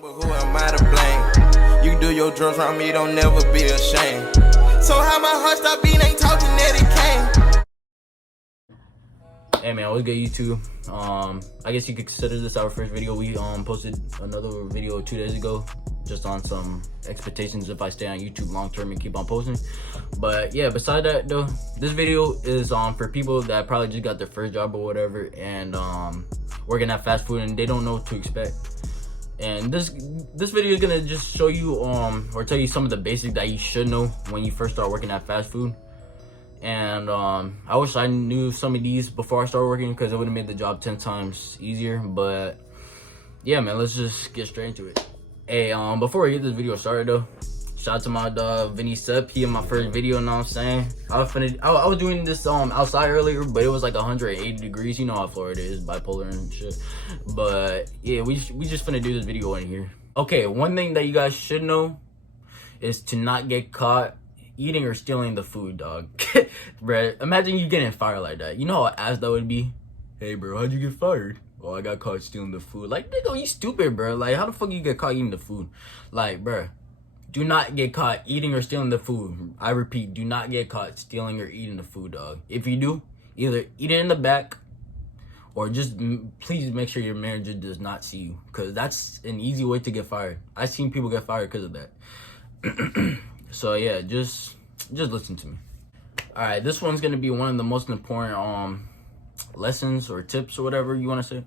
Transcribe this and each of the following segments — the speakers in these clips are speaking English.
But who am I to blame? You do your drugs around me, don't never be ashamed. So how my heart stop beating, ain't talking that it came. Hey man, what's good YouTube? I guess you could consider this our first video. We posted another video 2 days ago just on some expectations if I stay on YouTube long term and keep on posting. But yeah, beside that though, this video is for people that probably just got their first job or whatever and working at fast food and they don't know what to expect. And this video is gonna just show you or tell you some of the basics that you should know when you first start working at fast food. And I wish I knew some of these before I started working because it would have made the job 10 times easier. But yeah man, let's just get straight into it. Hey, before I get this video started though, shout out to my dog Vinny Sepp. He in my first video, know what I'm saying? I was doing this outside earlier, but it was like 180 degrees. You know how Florida is, bipolar and shit. But yeah, we just finna do this video in here. Okay, one thing that you guys should know is to not get caught eating or stealing the food, dog. Bruh, imagine you getting fired like that. You know how ass that would be? Hey bro, how'd you get fired? Oh, I got caught stealing the food. Like, nigga, you stupid, bro. Like, how the fuck you get caught eating the food? Like, bro, do not get caught eating or stealing the food. I repeat, do not get caught stealing or eating the food, dog. If you do, either eat it in the back or just please make sure your manager does not see you, because that's an easy way to get fired. I've seen people get fired because of that. So yeah, just listen to me. All right, this one's gonna be one of the most important lessons or tips or whatever you want to say,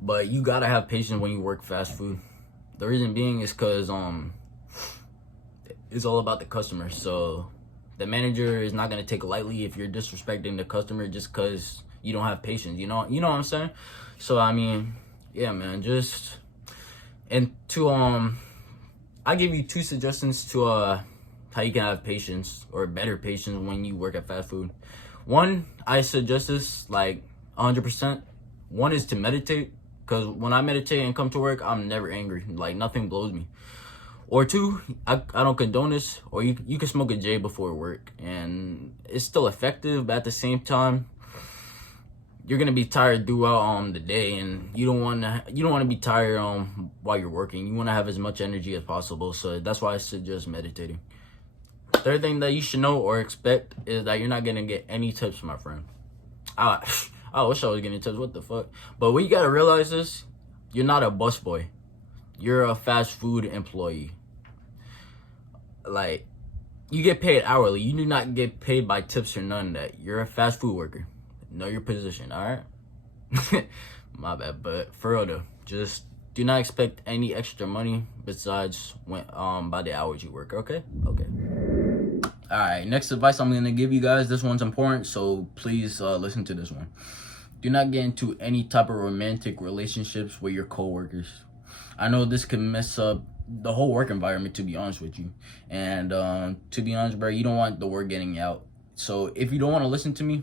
but you gotta have patience when you work fast food. The reason being is because it's all about the customer. So the manager is not gonna take lightly if you're disrespecting the customer just because you don't have patience. You know what I'm saying? So I mean, yeah man, I give you 2 suggestions to how you can have patience or better patience when you work at fast food. One, I suggest this like 100%. One is to meditate, because when I meditate and come to work, I'm never angry. Like, nothing blows me. Or 2, I don't condone this, or you can smoke a J before work and it's still effective, but at the same time you're gonna be tired throughout the day, and you don't want to be tired while you're working. You want to have as much energy as possible, so that's why I suggest meditating. Third thing that you should know or expect is that you're not gonna get any tips, my friend. I wish I was getting tips, what the fuck. But what you gotta realize is you're not a busboy, you're a fast food employee. Like, you get paid hourly. You do not get paid by tips or none of that. You're a fast food worker. Know your position, all right? My bad, but for real though, just do not expect any extra money besides when by the hours you work. Okay. All right, next advice I'm gonna give you guys, this one's important, so please listen to this one. Do not get into any type of romantic relationships with your coworkers. I know this can mess up the whole work environment, to be honest with you. And to be honest, bro, you don't want the word getting out. So if you don't want to listen to me,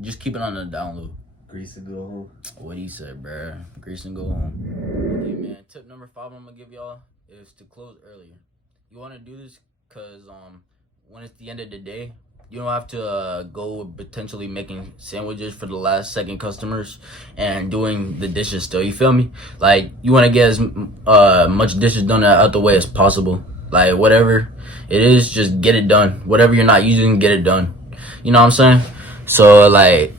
just keep it on the download. Grease and go home. What he said, bro. Grease and go home. Okay, man. Tip number 5 I'm gonna give y'all is to close earlier. You want to do this because when it's the end of the day, you don't have to go potentially making sandwiches for the last second customers and doing the dishes still. You feel me? Like, you want to get as much dishes done out the way as possible. Like, whatever it is, just get it done. Whatever you're not using, get it done. You know what I'm saying? So like,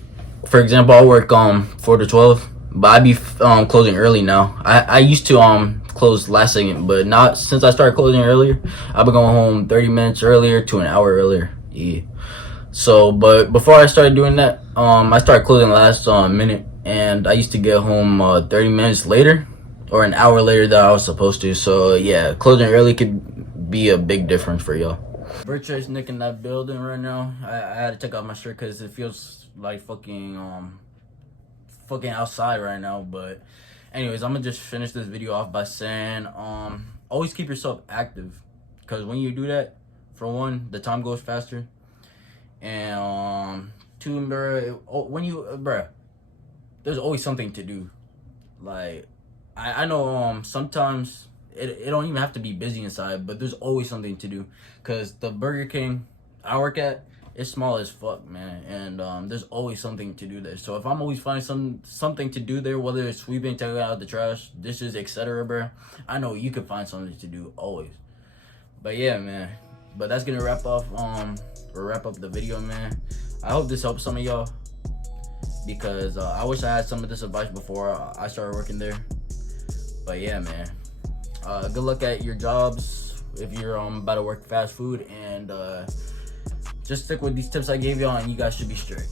for example, I work 4 to 12, but I be closing early now. I used to close last second, but not since I started closing earlier. I've been going home 30 minutes earlier to an hour earlier. Yeah. So, but before I started doing that, I started closing last minute, and I used to get home 30 minutes later or an hour later than I was supposed to. So yeah, closing early could be a big difference for y'all. Virtuous Nick in that building right now. I had to take off my shirt because it feels like fucking outside right now. But anyways, I'm gonna just finish this video off by saying always keep yourself active, because when you do that, for one, the time goes faster, and 2, bruh, there's always something to do. Like, I know sometimes it don't even have to be busy inside, but there's always something to do, because the Burger King I work at, it's small as fuck, man, and there's always something to do there. So if I'm always finding something to do there, whether it's sweeping, taking out the trash, dishes, etc., bro, I know you can find something to do always. But yeah, man. But that's gonna wrap up the video, man. I hope this helps some of y'all, because I wish I had some of this advice before I started working there. But yeah, man. Good luck at your jobs if you're about to work fast food, and just stick with these tips I gave y'all, and you guys should be straight.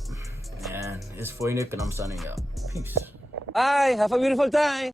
And it's Fwaynick, and I'm signing out. Peace. Bye. Have a beautiful time.